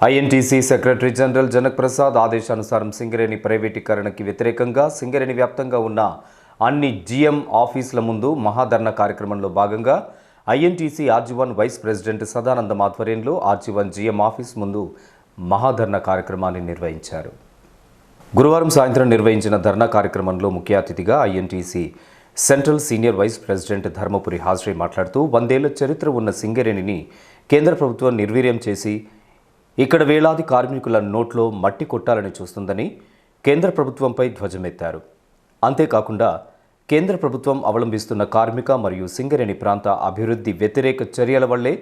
INTUC secretary general Janak Prasad ఆదేశానుసారం సింగరేణి ప్రైవేటీకరణకి వ్యతిరేకంగా సింగరేణి వ్యాప్తంగా ఉన్న అన్ని జీఎం ఆఫీసుల ముందు మహాధర్ణ కార్యక్రమంలో భాగంగా INTUC R G one vice president Sadanandam ఆధ్వర్యంలో ఆర్జీవన్ జీఎం ఆఫీస్ ముందు మహాధర్ణ కార్యక్రమాన్ని నిర్వహించారు. గురువారం సాయంత్రం నిర్వహించిన ధర్నా కార్యక్రమంలో ముఖ్య అతిథిగా INTUC central senior vice president Dharmapuri Hajri మాట్లాడుతూ వందేళ్ళ చరిత్ర ఉన్న సింగరేణిని కేంద్ర ప్రభుత్వం నిర్వీర్యం చేసి ఇక్కడ వేలాది కార్మికుల నోట్లో మట్టి కొట్టాలని చూస్తుందని కేంద్ర ప్రభుత్వంపై ధ్వజమెత్తారు. అంతేకాకుండా కేంద్ర ప్రభుత్వం అవలంబిస్తున్న కార్మిక మరియు సింగరేణి ప్రాంత అభివృద్ధి వ్యతిరేక చర్యల వల్లే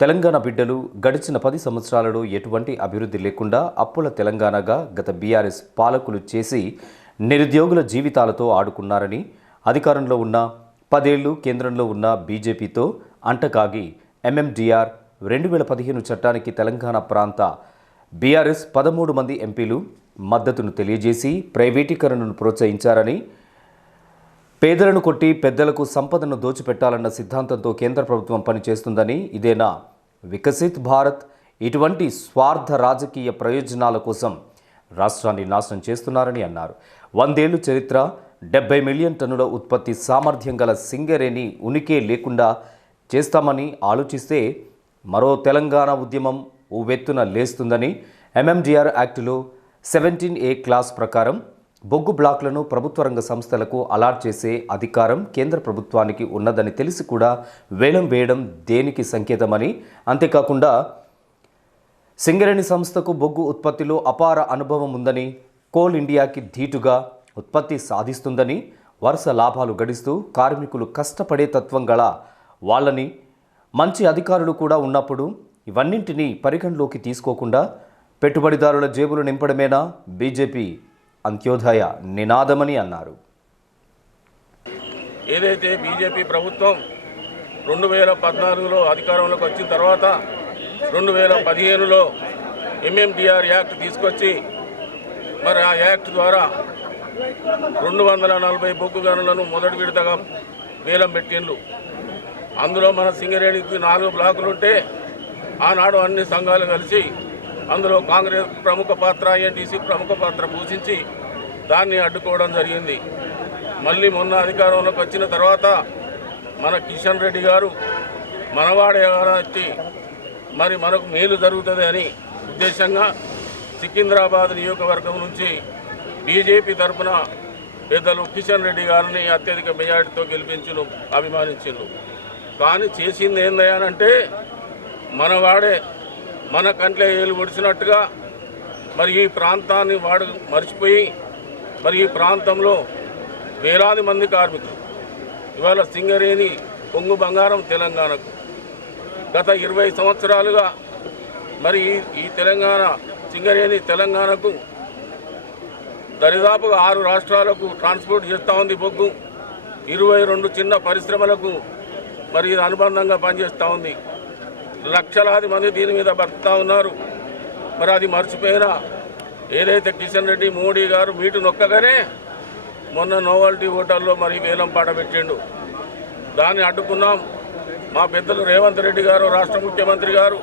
తెలంగాణ బిడ్డలు గడిచిన పది సంవత్సరాలలో ఎటువంటి అభివృద్ధి లేకుండా అప్పుల తెలంగాణగా గత బీఆర్ఎస్ పాలకులు చేసి నిరుద్యోగుల జీవితాలతో ఆడుకున్నారని అధికారంలో ఉన్న పదేళ్ళు కేంద్రంలో ఉన్న బీజేపీతో అంటకాగి ఎంఎండిఆర్ రెండు వేల పదిహేను చట్టానికి తెలంగాణ ప్రాంత బీఆర్ఎస్ పదమూడు మంది ఎంపీలు మద్దతును తెలియజేసి ప్రైవేటీకరణను ప్రోత్సహించారని పేదలను కొట్టి పెద్దలకు సంపదను దోచిపెట్టాలన్న సిద్ధాంతంతో కేంద్ర ప్రభుత్వం పనిచేస్తుందని ఇదేనా వికసిత్ భారత్ ఇటువంటి స్వార్థ రాజకీయ ప్రయోజనాల కోసం రాష్ట్రాన్ని నాశనం చేస్తున్నారని అన్నారు. వందేళ్ళు చరిత్ర డెబ్బై మిలియన్ టన్నుల ఉత్పత్తి సామర్థ్యం గల సింగరేణి ఉనికే లేకుండా చేస్తామని ఆలోచిస్తే మరో తెలంగాణ ఉద్యమం ఉవ్వెత్తున లేస్తుందని ఎంఎండిఆర్ యాక్టులో సెవెంటీన్ ఏ క్లాస్ ప్రకారం బొగ్గు బ్లాక్లను ప్రభుత్వ రంగ సంస్థలకు అలాట్ చేసే అధికారం కేంద్ర ప్రభుత్వానికి ఉన్నదని తెలిసి కూడా వేలం వేయడం దేనికి సంకేతమని? అంతేకాకుండా సింగరేణి సంస్థకు బొగ్గు ఉత్పత్తిలో అపార అనుభవం ఉందని కోల్ ఇండియాకి ధీటుగా ఉత్పత్తి సాధిస్తుందని వరుస లాభాలు గడిస్తూ కార్మికులు కష్టపడే తత్వం గల వాళ్ళని మంచి అధికారులు కూడా ఉన్నప్పుడు ఇవన్నింటినీ పరిగణలోకి తీసుకోకుండా పెట్టుబడిదారుల జేబులు నింపడమేనా బీజేపీ అంత్యోదయ నినాదమని అన్నారు. ఏదైతే బీజేపీ ప్రభుత్వం రెండు వేల పద్నాలుగులో అధికారంలోకి వచ్చిన తర్వాత రెండు వేల పదిహేనులో ఎంఎండిఆర్ యాక్ట్ తీసుకొచ్చి మరి ఆ యాక్ట్ ద్వారా రెండు వందల నలభై బొగ్గు గనులను మొదటి విడతగా వేలం పెట్టిండ్రు అందులో మన సింగరేణికి నాలుగు బ్లాకులు ఉంటే ఆనాడు అన్ని సంఘాలు కలిసి అందులో కాంగ్రెస్ ప్రముఖ పాత్ర ఎన్టీసీ ప్రముఖ పాత్ర పూజించి దాన్ని అడ్డుకోవడం జరిగింది. మళ్ళీ మొన్న అధికారంలోకి వచ్చిన తర్వాత మన కిషన్ రెడ్డి గారు మనవాడే వచ్చి మరి మనకు మేలు జరుగుతుంది అని ఉద్దేశంగా సికింద్రాబాద్ నియోజకవర్గం నుంచి బీజేపీ తరఫున పెద్దలు కిషన్ రెడ్డి గారిని అత్యధిక మెజార్టీతో గెలిపించును అభిమానించిండ్రు కానీ చేసింది ఏందయ్యానంటే మన వాడే మన కంట్లో ఏలు ఒడిచినట్టుగా మరి ఈ ప్రాంతాన్ని వాడు మర్చిపోయి మరి ఈ ప్రాంతంలో వేలాది మంది కార్మికులు ఇవాళ సింగరేణి పొంగు బంగారం తెలంగాణకు. గత ఇరవై సంవత్సరాలుగా మరి ఈ ఈ తెలంగాణ సింగరేణి తెలంగాణకు దరిదాపుగా ఆరు రాష్ట్రాలకు ట్రాన్స్పోర్ట్ చేస్తూ ఉంది బొగ్గు. ఇరవై రెండు చిన్న పరిశ్రమలకు మరి ఇది అనుబంధంగా పనిచేస్తూ ఉంది. లక్షలాది మంది దీని మీద బతుకుతా ఉన్నారు. మరి అది మర్చిపోయినా ఏదైతే కిషన్ రెడ్డి మోడీ గారు మీటు నొక్కగానే మొన్న నోవాలిటీ హోటల్లో మరి వేలం పాట పెట్టిండు. దాన్ని అడ్డుకున్నాం. మా పెద్దలు రేవంత్ రెడ్డి గారు రాష్ట్ర ముఖ్యమంత్రి గారు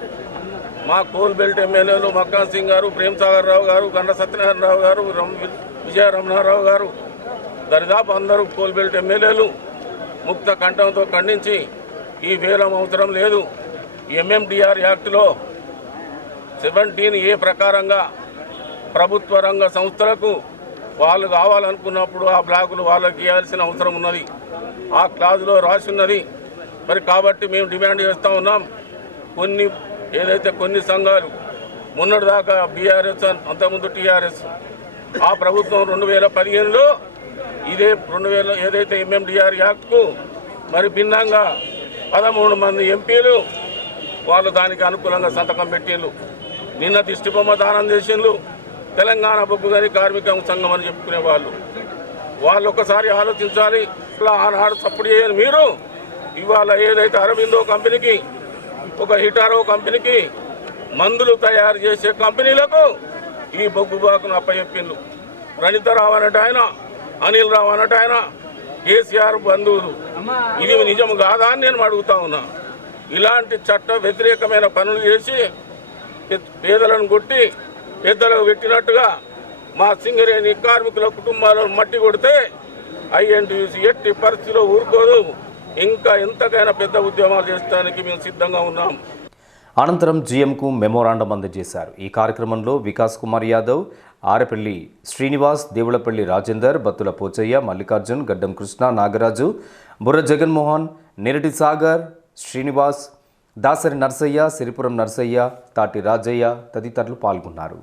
మా కోల్ బెల్ట్ ఎమ్మెల్యేలు మక్కాన్ సింగ్ గారు ప్రేమ్ సాగర్ రావు గారు గండ సత్యనారాయణరావు గారు విజయ రమణారావు గారు దరిదాపు అందరూ కోల్ బెల్ట్ ఎమ్మెల్యేలు ముక్త కంఠంతో ఖండించి ఈ వేలం అవసరం లేదు. ఎంఎండిఆర్ యాక్టులో సెవెంటీన్ ఏ ప్రకారంగా ప్రభుత్వ రంగ సంస్థలకు వాళ్ళు కావాలనుకున్నప్పుడు ఆ బ్లాకులు వాళ్ళకి ఇవ్వాల్సిన అవసరం ఉన్నది. ఆ క్లాజ్లో రాసి ఉన్నది. మరి కాబట్టి మేము డిమాండ్ చేస్తూ ఉన్నాం. కొన్ని ఏదైతే కొన్ని సంఘాలు మొన్నటిదాకా బీఆర్ఎస్ అంతకుముందు టీఆర్ఎస్ ఆ ప్రభుత్వం రెండు వేల పదిహేనులో ఇదే రెండు వేల ఏదైతే ఎంఎండిఆర్ యాక్ట్కు మరి భిన్నంగా పదమూడు మంది ఎంపీలు వాళ్ళు దానికి అనుకూలంగా సంతకం పెట్టిండ్రు. నిన్న దిష్టిబొమ్మ దానం చేసిండ్రు. తెలంగాణ బొగ్గు కానీ కార్మిక సంఘం అని చెప్పుకునే వాళ్ళు. వాళ్ళు ఒకసారి ఆలోచించాలి. ఇట్లా ఆనాడు సప్పుడు చేయని మీరు. ఇవాళ ఏదైతే అరవిందో కంపెనీకి ఒక హిటారో కంపెనీకి మందులు తయారు చేసే కంపెనీలకు ఈ బొగ్గు బాకును అప్పచెప్పిండ్రు. ప్రణితరావు అన్నట్టు ఆయన అనిల్ రావు అన్నట్టు ఆయన కేసీఆర్ బంధువులు. ఇది నిజం కాదా అని నేను అడుగుతా ఉన్నా. ఇలాంటి చట్ట వ్యతిరేకమైన పనులు చేసి పేదలను కొట్టి పెద్దలకు పెట్టినట్టుగా మా సింగరేణి కార్మికుల కుటుంబాలను మట్టి కొడితే ఐఎన్టీసీ ఎట్టి పరిస్థితిలో ఊరుకోదు. ఇంకా ఎంతకైనా పెద్ద ఉద్యమాలు చేస్తానికి మేము సిద్ధంగా ఉన్నాం. అనంతరం జీఎంకు మెమోరాండం అందజేశారు. ఈ కార్యక్రమంలో వికాస్ కుమార్ యాదవ్ ఆరపల్లి శ్రీనివాస్ దేవులపల్లి రాజేందర్ బత్తుల పోచయ్య మల్లికార్జున్ గడ్డం కృష్ణ నాగరాజు బుర్ర జగన్మోహన్ నిరటి సాగర్ శ్రీనివాస్ దాసరి నర్సయ్య సిరిపురం నర్సయ్య తాటి రాజయ్య తదితరులు పాల్గొన్నారు.